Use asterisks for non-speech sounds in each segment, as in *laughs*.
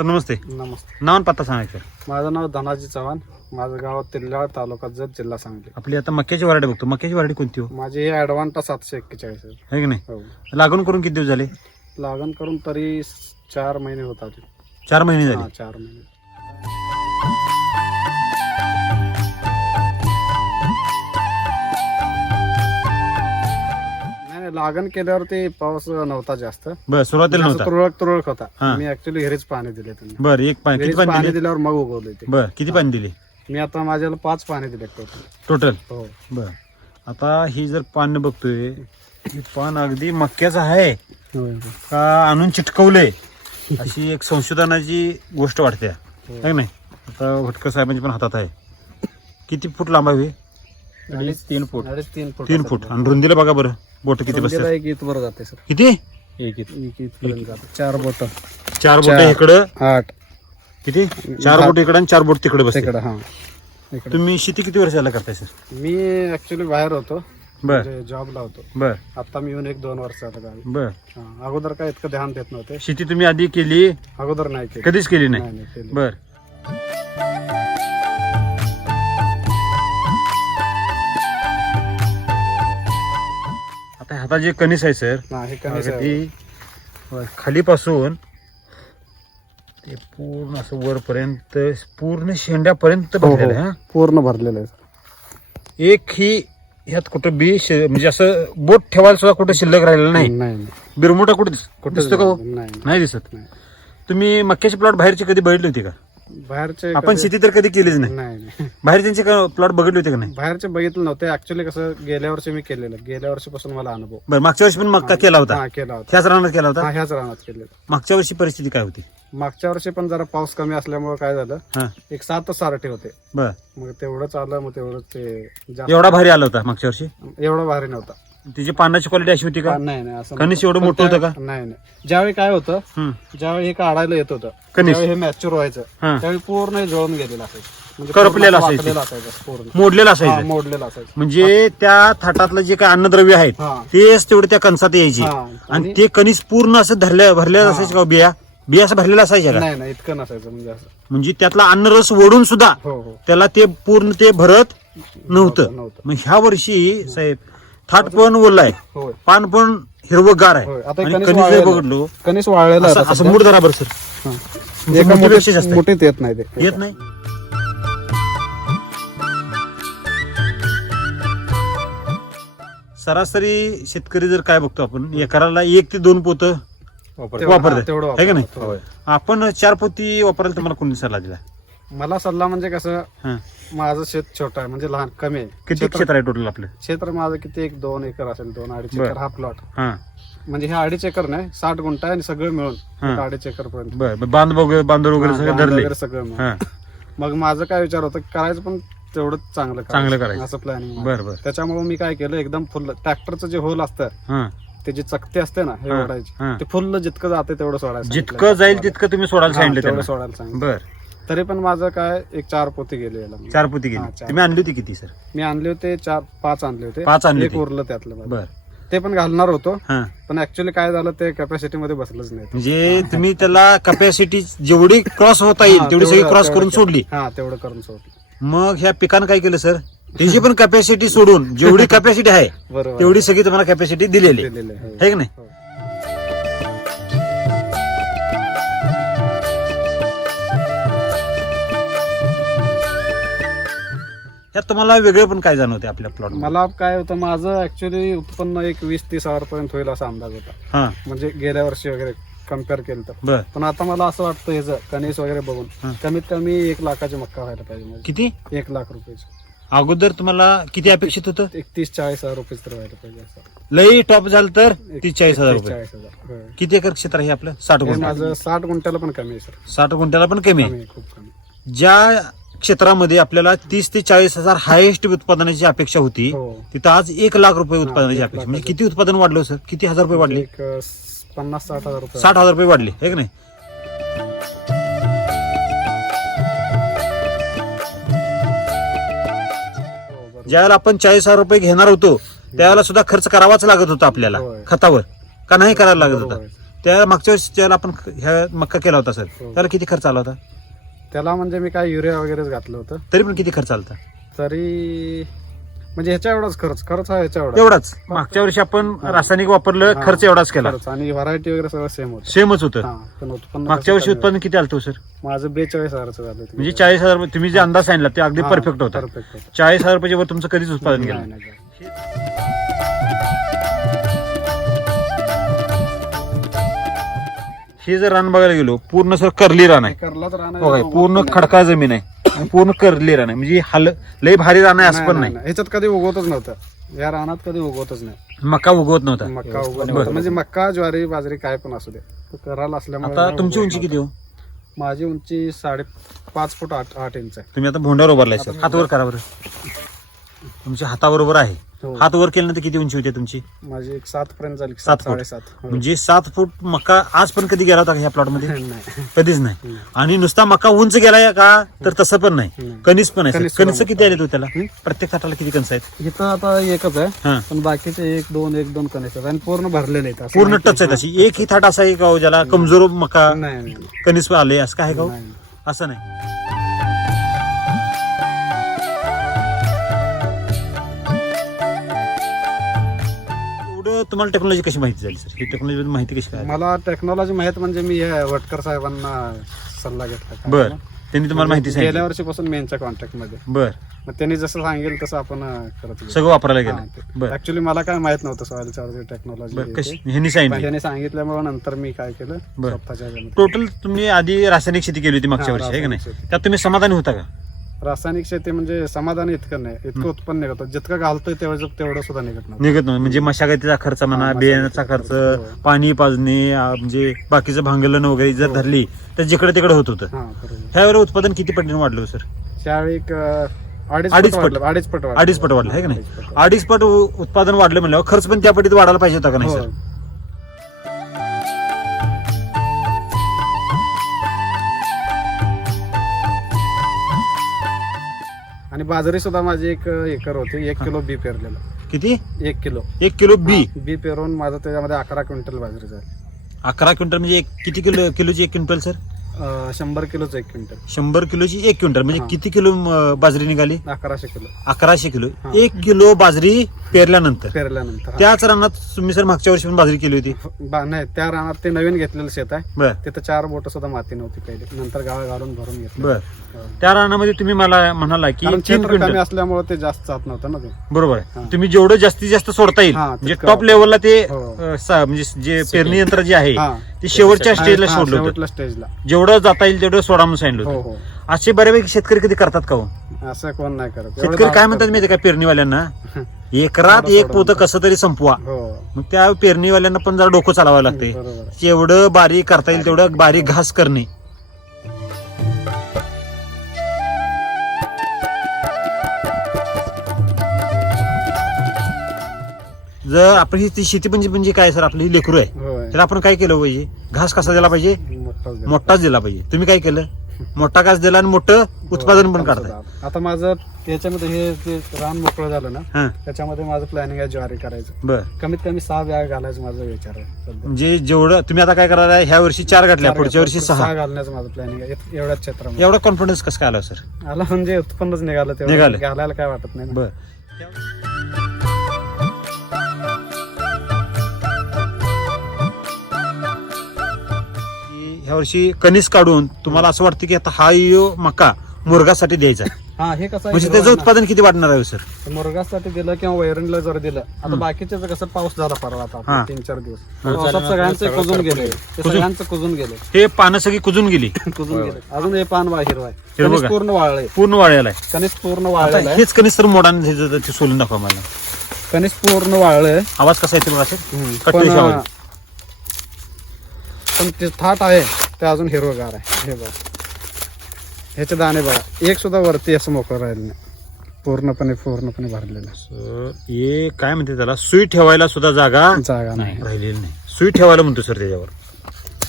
Sir नमस्ते. नमस्ते. नाव आणि पत्ता सांगायचं माझं नाव धनाजी चव्हाण. माझं गाव तिल्लाळ तालुका जत जिल्हा सांगली. आपली आता मक्याची वराडी बघतो. मक्याची वराडी कोणती हो? माझी ही सातशे एक्केचाळीस आहे. है की नाही? हो. लागून करून किती दिवस झाले? लागण करून तरी चार महिने होत आले. चार महिने हा झाले चार महिने. लागण केल्यावर ते पाऊस नव्हता जास्त. बर सुरुवातीला असं नव्हता? तुरळक तुरळक होता. मी ऍक्च्युली घरीच पाणी दिले त्यांना. बर एक पाणी किती घरीच पाणी पाणी दिले? दिल्यावर मग उगवले ते. बर किती पाणी दिले? मी आता माझ्याला पाच पाणी दिले टोटल टोटल हो. बर. आता ही जर पान बघतोय हे पान अगदी मक्याचं आहे. का आणून चिटकवले अशी एक संशोधनाची गोष्ट वाटते. है. नाही? आता भटकर साहेबांच्या पण हातात आहे. किती फूट लांब आहे हे? अडीच तीन फूट. अडीच तीन फूट तीन फूट. आणि रुंदीला बघा बरं. बोट किती बसतात? एक इथवर जाते सर. किती? एक इत एक इथपर्यंत जाते. चार बोट. चार बोट चार. इकडं? आठ. किती? चार बोट इकडं आणि चार बोट तिकडे बसते. तिकडं हा. इकडं. तुम्ही शेती किती वर्षाला करताय सर? मी ऍक्च्युली बाहेर होतो. बर. जॉबला होतो. बर. आता मी येऊन एक दोन वर्ष आता गावी. बर. हा, अगोदर काय इतकं ध्यान देत नव्हते. शेती तुम्ही आधी केली? अगोदर नाही केली. कधीच केली नाही? नाही नाही केली. बर. हातात जे कणीस आहे सर हा, हे कणीस आहे. अगदी खालीपासून ते पूर्ण असं वरपर्यंत पूर्ण शेंड्यापर्यंत हो, भरलेलं आहे हो. हा. पूर्ण भरलेलं आहे एक ही ह्यात कुठं बी शे- म्हणजे असं बोट ठेवायला सुद्धा कुठं शिल्लक राहिलेलं नाही. बिरमुटा कुठे दिस- कुठं दिसतो का हो? नाही नाही दिसत. तुम्ही मक्याचे प्लॉट बाहेरचे कधी बघितले होते का बाहेरचे आपण कधी- शेती तर कधी केलीच नाही. नाही नाही. बाहेर त्यांचे प्लॉट बघितले होते का नाही? बाहेरचे बघितलं नव्हते. ऍक्च्युली कसं गेल्या वर्षी मी केलेलं. गेल्या वर्षीपासून मला अनुभव. बरं मागच्या वर्षी पण मक्का केला होता? हा केला होता. त्याच रानात केला होता? हा ह्याच रानात केलेलं. मागच्या वर्षी परिस्थिती काय होती? मागच्या वर्षी पण जरा पाऊस कमी असल्यामुळे काय झालं? हा. एक सातच सारटे होते. बर. मग तेवढंच आलं मग तेवढंच ते जास्त एवढा भारी आला होता मागच्या वर्षी? एवढं भारी नव्हता. तिची पानाची क्वालिटी अशी होती का? नाही नाही असं कणीस. एवढं मोठं होतं त्या- नाही नाही. ज्यावेळी काय होतं हम्म. ज्यावेळी हे काढायला येत होतं कणीस. त्यावेळी हे मॅच्युअर व्हायचं. हा. त्यावेळी पूर्ण हे जळून गेलेलं असायचं. म्हणजे करपलेलं असायचं. वाकलेलं असायचं. पूर्ण. मोडलेलं हा, असायचं. मोडलेलं असायचं. म्हणजे त्या थाटातलं जे काय अन्नद्रव्य आहेत हा. तेच तेवढे त्या कणसात यायचे. हा. आणि आणि- ते कणीस पूर्ण असं धरल्या भरल्या हा. असायचे का बिया? बिया असं भरलेला असायच्या का? नाही नाही इतकं नसायचं म्हणजे असं. म्हणजे त्यातला अन्नरस ओढून सुद्धा हो हो. त्याला ते पूर्ण ते भरत नव्हतं. नव्हतं. मग ह्या वर्षी साहेब थाट पण ओलाय होय पान पण हिरवगार आहे. आता आणि कणीस कणीस जर वाळलेलं. बघितलो कणीस वाळलेलं आहे असं आता असं सध्या. मूड धरा बरं सर हा. म्हणजे एका मोठीपेक्षा जास्त मुठीत आहे. मुठीत येत नाही ते येत नाही सरासरी शेतकरी जर काय बघतो आपण एकराला एक ते दोन पोत वापरतात. हा, तेवढं है का नाही? आपण चार पोती वापरायला तुम्हाला कोणी सल्ला दिला मला सल्ला म्हणजे कसं हा. माझं शेत छोटं आहे म्हणजे लहान कमी आहे किती क्षेत्र- क्षेत्र आहे टोटल आपलं क्षेत्र माझं किती एक दोन एकर असेल दोन अडीच बरं. एकर हा प्लॉट हा म्हणजे हे अडीच एकर नाही साठ गुंठ आहे आणि सगळं मिळून हा. एक अडीच एकर पर्यंत बर बर. बांध वगैरे बांधर वगैरे सगळं धरले वगैरे सगळं मिळून. हा मग माझं काय विचार होतं करायचं पण तेवढं चांगलं चांगलं करायचं. असं प्लॅनिंग बर बर त्याच्यामुळे मी काय केलं एकदम फुल ट्रॅक्टरचं जे होल असतं हा ते जी चकती असते ना हे हा, ओढायची हा. ते फुल्ल जितकं जाते तेवढं सोडायचं जितकं जाईल तितकं तुम्ही सोडायला हा, सांगितलं तेवढं त्यांना सोडायला सांगितलं बर तरी पण माझं काय एक चार पोती गेले याला. चार पोती हा, गेली चार. तुम्ही आणली होती किती सर? मी आणले होते चार पाच आणले होते. पाच आणले एक होते. उरलं त्यातलं माझं. बर. ते पण घालणार होतो. हा. पण ऍक्च्युली काय झालं ते कॅपॅसिटी मध्ये बसलंच नाही. म्हणजे तुम्ही त्याला कपॅसिटी जेवढी क्रॉस होता येईल तेवढी सगळी तेवढं- क्रॉस करून. सोडली. हा तेवढं करून सोडली. मग ह्या पिकानं काय केलं सर? त्याची पण कपॅसिटी सोडून जेवढी *laughs* कपॅसिटी आहे बरोबर. तेवढी सगळी तुम्हाला कपॅसिटी दिलेली. आहे दिलेलं आहे. है की नाही? हो. यात तुम्हाला वेगळे पण काय जाणवते आपल्या प्लॉट मला काय होतं माझं ऍक्च्युली उत्पन्न एक वीस तीस हजार पर्यंत होईल असा अंदाज होता. हा. म्हणजे गेल्या वर्षी वगैरे कंपेअर केलं तर. बर. पण आता मला असं वाटतं ह्याचं कणीस वगैरे बघून. कमीत कमी एक लाखाची मक्का व्हायला पाहिजे म्हणजे. किती? एक लाख रुपयाची. अगोदर तुम्हाला किती अपेक्षित होतं? एक तीस चाळीस हजार रुपये तर व्हायला पाहिजे असं. लई टॉप झालं तर एक- तीस चाळीस हजार तीस रुपये. चाळीस हजार होय. किती एकर क्षेत्र आहे आपलं? साठ हे गुंठ माझं साठ गुंठ्याला पण कमी आहे सर. साठ गुंठ्याला पण कमी आहे? कमी आहे खूप कमी. ज्या क्षेत्रामध्ये आपल्याला तीस ते चाळीस हजार हायेस्ट उत्पादनाची अपेक्षा होती. हो. तिथं आज एक लाख रुपये उत्पादनाची एक अपेक्षा. लाख म्हणजे किती उत्पादन वाढलं सर? किती हजार रुपये वाढले? एक अं, पन्नास साठ हजार रुपये. साठ हजार रुपये वाढले है की नाही? हो, बरोबर. ज्यावेळेला आपण चाळीस हजार रुपये घेणार होतो त्यावेळेला सुद्धा खर्च करावाच लागत होता आपल्याला होय. खतावर. का नाही करायला लागत होता बरोबर. आहे. त्या मागच्या वर्षी ज्याला आपण ह्या मक्का केला होता सर हो. त्याला किती खर्च आला होता? त्याला म्हणजे मी काय युरिया वगैरेच घातलं होतं तरी पण किती खर्च आला होता तरी म्हणजे ह्याच्या एवढाच खर्च खर्च हा ह्याच्या एवढा एवढाच मागच्या वर्षी आपण हा. रासायनिक वापरलं हा. खर्च एवढाच केला खर्च आणि व्हरायटी वगैरे सगळं सेम होतं सेमच होतं हा, पण उत्पन्न मागच्या वर्षी कसं उत्पन्न किती आलं होतं सर? माझं बेचाळीस हजारचं झालं. म्हणजे चाळीस हजार तुम्ही जे अंदाज सांगितला ते अगदी हा, परफेक्ट होता perfect होतं. चाळीस हजार रुपयाच्या वर तुमचं कधीच उत्पादन नाही, केलं नाही, नाही. हे जर रान बघायला गेलो पूर्ण सर करली रान आहे. करलाच राहणार बघा पूर्ण खडका जमीन आहे. आणि पूर्ण करली रान आहे. म्हणजे हल लय भारी रान आहे असं पण नाही ह्याच्यात कधी उगवतच नव्हतं. या रानात कधी उगवतच नाही. मक्का उगवत नव्हता. मक्का उगवत. नव्हतं. म्हणजे मक्का ज्वारी बाजरी काय पण असू दे. तो कराल असल्यामुळे आता तुमची उंची किती हो. माझी उंची साडे पाच फूट आठ आठ इंच आहे. तुम्ही आता भोंड्यावर उभारलाय सर. हात वर करा बरं. तुमच्या हाताबरोबर आहे. हो. हात वर केल्यानंतर किती उंची होती तुमची माझी एक सात पर्यंत झाली सात फूट. साडेसात हो. म्हणजे सात फूट मक्का आज पण कधी गेला होता का ह्या प्लॉटमध्ये *laughs* नाही कधीच नाही. आणि नुसता मका उंच गेलाय का तर तसं पण नाही हम्म. कणीस पण आहे कणीस. कणीस किती आले तो त्याला हम्म. प्रत्येक थाटाला किती कणस आहेत इथं आता एकच आहे हा पण बाकीचे एक दोन एक दोन कनेक्ट आहेत आणि पूर्ण भरलेले आहेत असं पूर्ण नाही की- टच आहे तशी एक ही थाट असा आहे का हो ज्याला कमजोर मका नाही नाही, नाही. कणीस आले असं काय आहे का हो? नाही. असं नाही तुम्हाला टेक्नॉलॉजी कशी माहिती झाली सर ही टेक्नॉलॉजी माहिती कशी काय मला टेक्नॉलॉजी माहीत म्हणजे मी हे वटकर साहेबांना सल्ला घेतला काय बर. ना. त्यांनी तुम्हाला माहिती गेल्या सांगितली वर्षीपासून मी यांच्या कॉन्टॅक्टमध्ये. बर. मग त्यांनी जसं सांगेल तसं आपण अं, करत. सगळं वापरायला गेलं. बर. ऍक्च्युली मला काय माहीत नव्हतं सॉइल चार्जर टेक्नॉलॉजी बर कशी? ह्यांनी सांगितलं. ह्याने सांगितल्यामुळे नंतर मी काय केलं? बर. स्वतःच्या ह्याच्यामध्ये. टोटल तुम्ही आधी रासायनिक शेती केली होती मागच्या हा, वर्षी आहे का नाही? रासायनिक. त्यात तुम्ही समाधानी होता का? रासायनिक शेती म्हणजे समाधान इतकं नाही इतकं उत्पन्न निघतं. जितकं घालतोय तेवढं तेवढं सुद्धा निघत नव्हतं. निघत नव्हतं. म्हणजे मशागतीचा खर्च म्हणा हा, बियाण्याचा खर्च हो. पाणी पाजणे आ, म्हणजे बाकीचं भांगलन वगैरे जर हो. धरली तर जिकडे तिकडे होत होतं. हा बरोबर. ह्यावेळी उत्पादन किती पटीने वाढलं हो, सर? त्यावेळी एक, अं, अडीच अडीच पट पट. वाढलं अडीच पट वाढलं. अडीच पट वाढलं आहे का नाही? अडीच पट उ- उत्पादन वाढलं म्हणल्यावर खर्च पण त्या पटीत वाढायला पाहिजे होता का नाही. सर? बाजरी सुद्धा माझी एक एकर होती एक किलो बी पेरलेलं. किती? एक किलो. एक किलो बी? हा, बी पेरून माझं त्याच्यामध्ये अकरा क्विंटल बाजरी झाली. अकरा क्विंटल म्हणजे एक किती किलो किलोची एक क्विंटल सर? अं, शंभर किलोचं एक क्विंटल. शंभर किलोची एक क्विंटल. म्हणजे हा. किती किलो बाजरी निघाली? अकराशे किलो. अकराशे किलो. हा. एक किलो बाजरी पेरल्यानंतर. पेरल्यानंतर हा. त्याच रानात तुम्ही सर मागच्या वर्षी पण बाजरी केली होती? बा- नाही त्या रानात ते नवीन घेतलेलं शेत आहे. बर. तिथं चार बोट सुद्धा माती नव्हती पहिले. नंतर गाळ घालून भरून घेतलं. बर. हो. त्या रानामध्ये तुम्ही मला म्हणाला की कारण तीन क्षेत्र कमी क्विंटल. असल्यामुळे ते जास्त जात नव्हतं ना ते. बरोबर आहे. हा. तुम्ही जेवढं जास्तीत जास्त सोडता येईल हा, म्हणजे तितकं. टॉप लेवलला ते हो. अं, सा- म्हणजे जे पेरणी यंत्र जे आहे हा. ते शेवटच्या स्टेजला हा, सोडलं होतं. स्टेजला जेवढं जाता येईल तेवढं सोडा म्हणून सांगितलं हो होतं. हो. असे बऱ्यापैकी शेतकरी कधी करतात का हो? असं कोण नाही करत. एवढं शेतकरी काय म्हणतात माहिती का पेरणीवाल्यांना? एकरात *laughs* एक पोतं कसं तरी संपवा. हो. मग त्या पेरणीवाल्यांना पण जरा डोकं चालवावं लागते बरोबर. आहे. जेवढं बारीक करता येईल तेवढं बारीक घास करणे. जर आपण ही ती शेती म्हणजे म्हणजे काय सर? आपली लेकरू आहे. होय. त्याला आपण काय केलं पाहिजे? घास कसा दिला पाहिजे? मोठाच दिला. मोठाच दिला पाहिजे. तुम्ही काय केलं? मोठा घास दिला आणि मोठं *laughs* उत्पादन पण हो, काढताय. आता माझं याच्यामध्ये हे जे रान मोकळं झालं ना हा. त्याच्यामध्ये माझं प्लॅनिंग आहे ज्वारी करायचं. बर. कमीत कमी सहा बॅग घालायचं माझा विचार आहे सध्या. म्हणजे जेवढं तुम्ही आता काय करायला ह्या वर्षी चार गाठल्या चार पुढच्या वर्षी सहा. घालण्याचं माझं प्लॅनिंग आहे. एवढ्याच क्षेत्रामध्ये. एवढा कॉन्फिडन्स कसं काय आला सर? आला म्हणजे उत्पन्नच निघालं तेवढं. निघालं. घालायला काय वाटत नाही ना. बर. ह्या वर्षी कणीस काढून तुम्हाला असं वाटतं की आता हा यो मका मुरगासाठी द्यायचा हा हे कसं म्हणजे त्याचं आहे. उत्पादन किती वाढणार आहे सर? मुरगासाठी दिलं किंवा वैरणला जर दिलं आता. बाकीचे कसं पाऊस झाला परवा आता. तीन चार दिवस. पावसात सगळ्यांचे कुजून गेले. ते? सगळ्यांचं कुजून गेले. *laughs* हे पानं सगळी कुजून गेली. *laughs* कुजून गेले. अजून हे पान वा हिरवा आहे हिरवं कणीस का? पूर्ण वाळलंय. पूर्ण वाळलेला आहे. कणीस पूर्ण आता वाळलेलं आहे. हेच कणीस तर मोडान ते सोलून दाखवा मला. कणीस पूर्ण वाळलंय. आवाज कसा येतो सर? पण आवाज. पण ते थाट आहे. ते अजून हिरवगार आहे. हे बघा. ह्याचे दाणे बघा. एक सुद्धा वरती असं मोकळं राहिलं नाही. पूर्णपणे पूर्णपणे भरलेलं. आहे. सर, हे काय म्हणते त्याला? सुई ठेवायला सुद्धा जागा जागा नाही. राहिलेली नाही. सुई ठेवायला म्हणतो सर त्याच्यावर.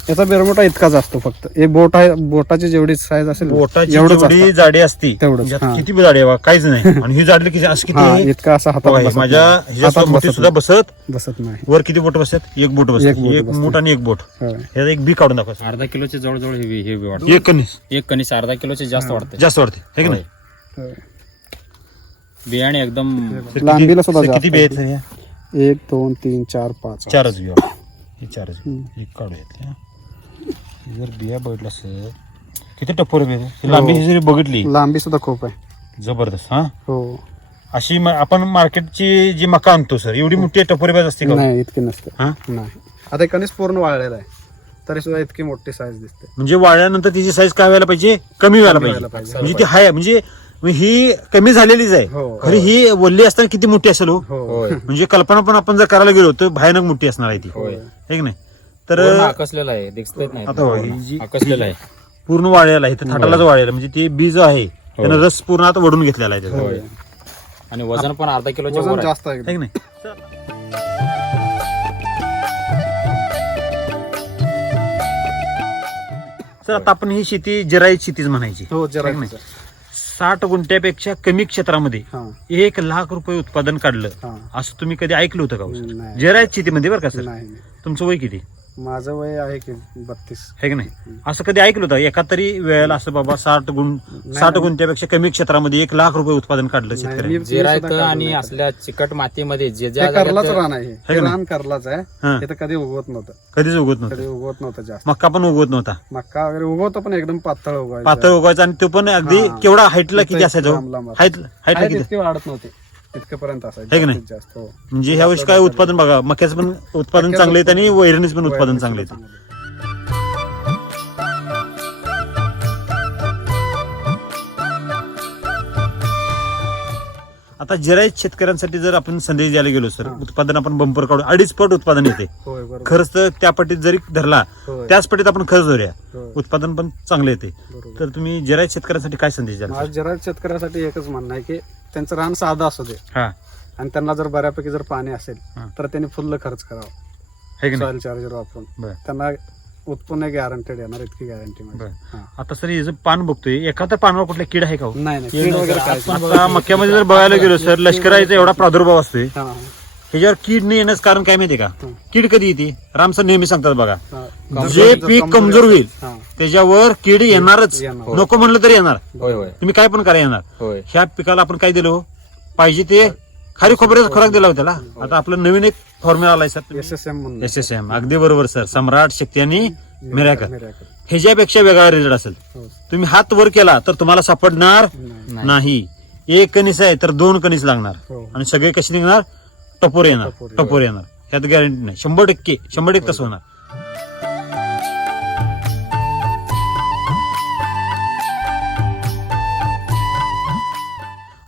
याचा बेरमोटा इतकाच असतो फक्त हे बोट आहे बोटाची जेवढी साईज असेल बोटाची एवढंच जेवढी असतं. जाडी असती तेवढंच, हा. किती जाडी आहे बा? काहीच नाही *laughs* आणि ही जाडी किती असं किती हा आहे? इतका असा हातात बघा, बसत माझ्या नाही. ह्याच्या हातात मुठी बसत सुद्धा बसत नाही. बसत नाही वर किती बोट बसतात एक बोट बसत एक बोट एक बसते. मूठ आणि एक बोट होय. ह्याचा एक बी काढून दाखवा अर्धा किलोचे जवळजवळ हे हे वाटतं एक कणीस एक कणीस अर्धा किलोचे जास्त वाटते जास्त वाढते है की नाही होय. बियाणे एकदम तर किती- लांबीला सुद्धा तर जास्त किती बी आहेत? एक दोन तीन चार पाच चारच हे चारच हम्म. एक काढूयात ह्या. हे जर बिया बघितलं असेल किती टप्पर? ही लांबी ही. जरी बघितली लांबी सुद्धा खूप आहे. जबरदस्त हा? हो. अशी म- आपण मार्केटची जी मका आणतो सर एवढी मोठी टपोरी बाज असते का? नाही इतकी नसते. हा? नाही. आता कणीस पूर्ण वाळलेला आहे. तरी सुद्धा इतकी मोठी साईज दिसते. म्हणजे वाळल्यानंतर तिची साईज काय व्हायला पाहिजे? कमी व्हायला पाहिजे. म्हणजे ती हाय म्हणजे ही कमी झालेलीच आहे. हो. खरी ही. वल्ली असताना किती मोठी असेल हो? हो. म्हणजे कल्पना पण आपण जर करायला गेलो तर भयानक मोठी असणार आहे ती. होय. है की नाही? तर पूर्ण आकसलेला आहे दिसत नाही. आता हो, ही जी- आकसलेला आहे. पूर्ण वाळलेला आहे तर थाटालाच वाळलेला म्हणजे ते बी जो आहे त्यानं रस पूर्ण आता वडून घेतलेला आहे त्याचा. होय. आणि वजन पण अर्धा किलोच्या वर वजन आहे. जास्त आहे. है की नाही? सर आता आपण ही शेती जिरायत शेतीच म्हणायची. हो जरा है नाही? साठ गुंठ्यापेक्षा कमी क्षेत्रामध्ये हा. एक लाख रुपये उत्पादन काढलं. हा. असं तुम्ही कधी ऐकलं होतं का हो, सर? नाही. जिरायत शेतीमध्ये बरं का सर? नाही. तुमचं वय किती? माझं वय आहे की बत्तीस. आहे की नाही? असं कधी ऐकलं होतं? एका तरी वेळेला असं बाबा साठ गुण साठ गुंठ्यापेक्षा कमी क्षेत्रामध्ये एक लाख रुपये उत्पादन काढलं शेतकऱ्यांनी. मी- मी सुद्धा जिरायत काढलं आणि नाही. असल्या चिकट मातीमध्ये जे हे ज्या करलाच जागेत- रान आहे. हे. का हे नाही? रान करलाच आहे. हा. हे तर कधी उगवत नव्हतं. कधीच उगवत नव्हतं. कधी उगवत नव्हतं जास्त. मक्का पण उगवत नव्हता. मक्का वगैरे उगवतो पण एकदम पातळ उगवायचं. पातळ उगवायचा आणि तो पण अगदी हा. केवढा हाईटला इथं किती असायचो? लांब लांब हाईट हाईटला आहे किती? वाढत नव्हते. इतकेपर्यंत असायचे है की नाही? जास्तीत जास्त हो. म्हणजे ह्या वर्षी काय उत्पादन बघा मक्याचं पण उत्पादन चांगलं येतं आणि वैरणीचं पण उत्पादन चांगलं येतं आता जिरायत शेतकऱ्यांसाठी जर आपण संदेश द्यायला गेलो सर हा. उत्पादन आपण बंपर काढू अडीच पट उत्पादन येते. होय बरोबर. खर्च तर त्या पटीत जरी धरला होय, त्याच पटीत आपण खर्च धरूया. होय, उत्पादन पण चांगलं येते. बरोबर. तर तुम्ही जिरायत शेतकऱ्यांसाठी काय संदेश द्याल सर? जरा शेतकऱ्यासाठी एकच म्हणणं आहे की त्यांचं रान साधं असू दे हा आणि त्यांना जर बऱ्यापैकी जर पाणी असेल हा. तर त्यांनी फुल्ल खर्च करावा है की नाही सॉइल चार्जर वापरून बरं. त्यांना उत्पन्न गॅरंटेड येणार इतकी गॅरंटी बरं. आता सर हे जे पान बघतोय एखाद्या पानावर कुठल्या किड आहे का हो? नाही नाही कीड वगैरे काहीच नाही. आता मक्यामध्ये जर बघायला गेलो सर लष्कराचा एवढा प्रादुर्भाव असतोय हा, ह्याच्यावर कीड नाही येण्याचं कारण काय माहितीये का. कीड कधी येते राम सर नेहमी सांगतात बघा हा. जे पीक कमजोर कमजोर होईल हा, त्याच्यावर कीड येणारच. येणार. नको म्हणलं तरी येणार. होय होय. तुम्ही काय पण करा येणार. होय. ह्या पिकाला आपण काय दिलो पाहिजे ते खारी खोबऱ्याचा खुराक दिला होता त्याला. आता आपलं नवीन एक फॉर्म्युला आलाय सर म्हणून. एस एस एम अगदी बरोबर सर. सम्राट शक्ती आणि मिराकल. ह्याच्यापेक्षा वेगळा रिझल्ट असेल. हो. तुम्ही हात वर केला तर तुम्हाला सापडणार नाही. एक कणीस आहे तर दोन कणीस लागणार. हो. आणि सगळे कसे निघणार? टपोर येणार. टपोर, टपोर येणार. ह्यात गॅरंटी नाही. शंभर टक्के शंभर टक्के तसं होणार.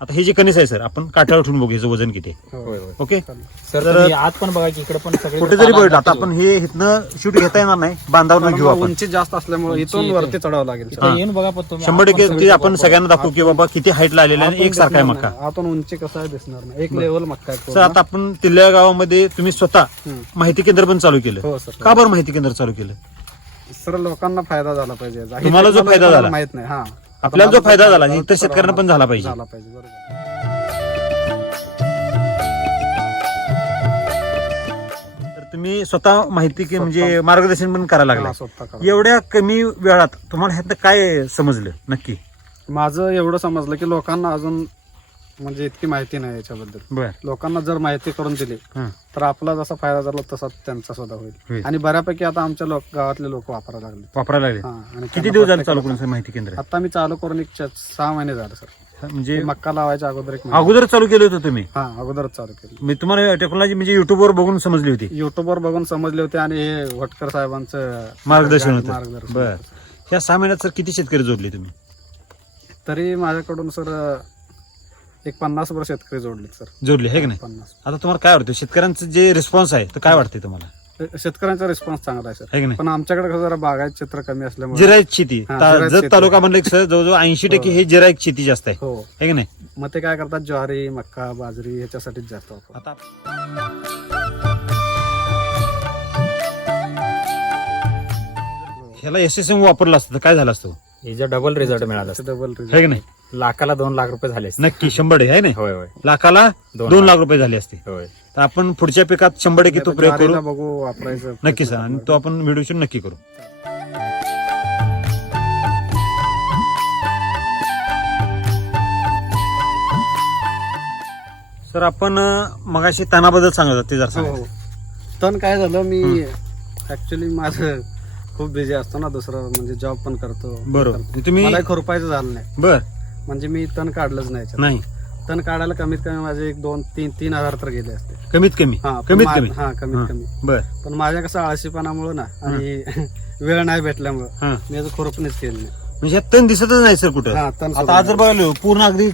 आता हे जे कणीस आहे सर आपण काठावर ठेवून बघू ह्याचं वजन किती आहे हो. होय होय ओके. सर तर- तुम्ही आत पण बघा की इकडे पण सगळे कुठे जरी बघितलं आता आपण हे इथनं शूट घेता येणार नाही बांधावर घेऊ आपण उंची जास्त असल्यामुळे इथून इथे- वरती चढावं लागेल येऊन बघा पण तुम्ही शंभर टक्के ते सगळे आपण. सगळ्यांना दाखवू की बाबा किती हाईट आलेला आहे एक सारखा आहे मक्का. आतून उंची कसं आहे दिसणार नाही एक लेवल मक्का आहे सर पूर्ण. आता आपण तिल्ल्या गावामध्ये तुम्ही स्वतः हम्म. माहिती केंद्र पण चालू केलं हो सर का बरं माहिती केंद्र चालू केलं सर लोकांना फायदा झाला पाहिजे याचा. तुम्हाला जो फायदा झाला. माहीत नाही हा आपल्याला जो फायदा झाला इतर शेतकऱ्यांना पण झाला पाहिजे. झाला पाहिजे बरोबर. तर तुम्ही स्वतः माहिती की म्हणजे मार्गदर्शन पण करायला हा, लागला स्वतः करा. एवढ्या कमी वेळात तुम्हाला ह्यात काय समजलं नक्की? माझं एवढं समजलं की लोकांना अजून म्हणजे इतकी माहिती नाही याच्याबद्दल. बर. लोकांना जर माहिती करून दिली हं. तर आपला जसा फायदा झाला तसा त्यांचा सुद्धा होईल. होईल. आणि बऱ्यापैकी आता आमच्या लोक गावातले लोक वापरायला लागले वापरायला लागले हा, आणि किती त्यांना दिवस झाले चालू करून सर माहिती केंद्र? आता मी चालू करून एक च- सहा महिने झाले सर. म्हणजे मक्का लावायच्या अगोदर एक महिना. अगोदर चालू केलं होतं तुम्ही? हा अगोदरच चालू केलं. मी तुम्हाला टेक्नॉलॉजी म्हणजे युट्यूबवर बघून समजली होती. युट्यूबवर बघून समजले होते आणि हे भटकर साहेबांचं मार्गदर्शन होतं. मार्गदर्शन बर. ह्या सहा महिन्यात सर किती शेतकरी जोडले तुम्ही? तरी माझ्याकडून सर एक पन्नास वर्ष शेतकरी जोडले सर. जोडले हे की नाही? पन्नास. आता तुम्हाला काय वाटतं? शेतकऱ्यांचं जे रिस्पॉन्स आहे तर काय वाटतंय तुम्हाला? शेतकऱ्यांचा रिस्पॉन्स चांगला आहे सर. है की नाही? पण आमच्याकडे कसं जरा बागायत क्षेत्र कमी असल्यामुळे जिरायत शेती. हा, ता- जिरायत जत शेती. तालुका म्हणलं की सर जवळजवळ ऐंशी टक्के हे. जिरायत शेती जास्त आहे. हो. है की नाही? मग ते काय करतात? ज्वारी मक्का बाजरी ह्याच्यासाठीच जास्त वापर आता ह्याला एस एस एम वापरला असतं तर काय झालं असतं? हे जे डबल रिझल्ट मिळाला असता. डबल आहे की नाही? लाखाला दोन लाख रुपये झाले असते. नक्की शंभर आहे नाही होय होय. लाखाला दोन दोन लाख. रुपये झाले असते. होय. तर आपण पुढच्या पिकात शंभर टक्के तो प्रयोग ज्वारीला करू. बघू वापरायचं नक्की सर आणि तो आपण व्हिडिओ शूट नक्की करू. सर आपण अं, मगाशी तणाबद्दल सांगत होते ते जरा हो सांगा. हो तण काय झालं मी ऍक्च्युली माझं खूप बिझी असतो ना दुसरं म्हणजे जॉब पण करतो. बरोबर. तुम्ही मला खुरपायचं झालं नाही. बर. म्हणजे मी तण काढलंच नाही याच्यात. नाही. तण काढायला कमीत कमी माझे एक दोन तीन तीन हजार तर गेले असते. कमीत कमी? हा पण कमीत मा- कमी? हा. कमीत कमी. बर. पण माझ्या कसं आळशीपणामुळे ना आणि *laughs* वेळ नाही भेटल्यामुळं हा. मी याचं खुरपणीच केलं नाही. म्हणजे ह्यात तण दिसतच नाही सर कुठं? हा, तण आता आज जर बघायला पूर्ण अगदी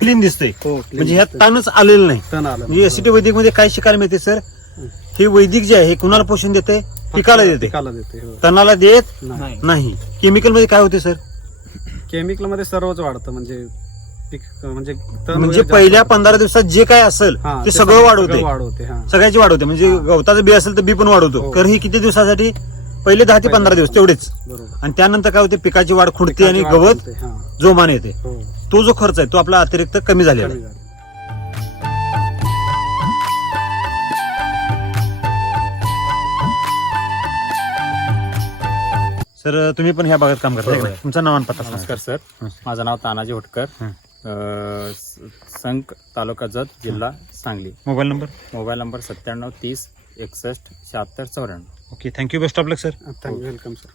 क्लीन दिसतंय. हो म्हणजे ह्यात ताणच आलेलं नाही. तण आलं म्हणजे एसीटी वैदिकमध्ये काय शिकायला मिळते सर? हे वैदिक जे आहे हे कुणाला पोषण देते? पिकाला देते. पिकाला देते हो. तणाला देत नाही. केमिकलमध्ये काय होते सर? केमिकलमध्ये सर्वच वाढतं म्हणजे पीक म्हणजे तण म्हणजे वगैरे जास्त पहिल्या वाढतं. पंधरा दिवसात जे काय असेल हा, ते सगळं वाढवते. वाढवते हा. सगळ्याची वाढवते. म्हणजे गवताचं बी असेल तर बी पण वाढवतो. हो. तर ही किती दिवसासाठी? पहिले दहा ते पंधरा दिवस तेवढेच. बरोबर. आणि त्यानंतर काय होते? पिकाची वाढ खुंटते आणि पिकाची वाढ गवत हा. जोमाने येते. हो. तो जो खर्च आहे तो आपला अतिरिक्त कमी झालेला कमी आहे. झालं. सर तुम्ही पण ह्या भागात काम करता हो. तुमचं नाव आणि पत्ता सांगा. नमस्कार सर. हं. माझं नाव तानाजी होटकर. हं. अं, स- संक तालुका जत जिल्हा Sangli. Mobile number? Mobile number सत्त्याण्णव तीस एकसष्ट शहात्तर चौऱ्याण्णव. Okay thank you. Best of luck sir. Thank you welcome sir